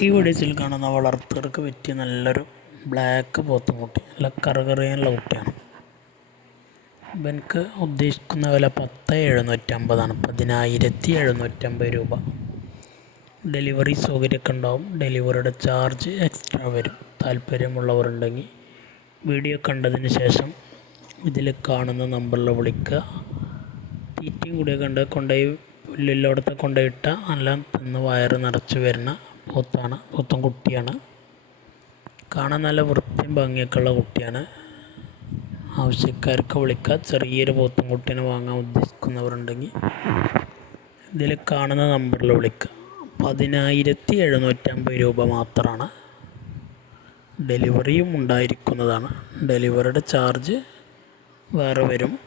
ഈ വീഡിയോസിൽ കാണുന്ന വളർത്തുകൾക്ക് പറ്റിയ നല്ലൊരു ബ്ലാക്ക് പോത്തുംകുട്ടി നല്ല കറുകറിയുള്ള കുട്ടിയാണ്. ഇവനക്ക് ഉദ്ദേശിക്കുന്ന വില പത്ത് എഴുന്നൂറ്റമ്പതാണ്. പതിനായിരത്തി എഴുന്നൂറ്റമ്പത് രൂപ. ഡെലിവറി സൗകര്യമൊക്കെ ഉണ്ടാവും. ഡെലിവറിയുടെ ചാർജ് എക്സ്ട്രാ വരും. താല്പര്യമുള്ളവരുണ്ടെങ്കിൽ വീഡിയോ കണ്ടതിന് ശേഷം ഇതിൽ കാണുന്ന നമ്പറിൽ വിളിക്കുക. തീറ്റയും കൂടിയൊക്കെ ഉണ്ട്. കൊണ്ടുപോയി പുല്ലില്ലോടത്ത് കൊണ്ടുപോയിട്ട നല്ല തിന്ന് വയറ് നിറച്ച് വരുന്ന പോത്താണ് പോത്തും കുട്ടിയാണ്. കാണാൻ നല്ല വൃത്തിയും ഭംഗിയൊക്കെ ഉള്ള കുട്ടിയാണ്. ആവശ്യക്കാർക്ക് വിളിക്കുക ചെറിയൊരു പോത്തും കുട്ടീനെ വാങ്ങാൻ ഉദ്ദേശിക്കുന്നവരുണ്ടെങ്കിൽ ഇതിൽ കാണുന്ന നമ്പറിൽ വിളിക്കുക പതിനായിരത്തി എഴുന്നൂറ്റമ്പത് രൂപ മാത്രമാണ് ഡെലിവറിയും ഉണ്ടായിരിക്കുന്നതാണ്. ഡെലിവറിയുടെ ചാർജ് വേറെ വരും.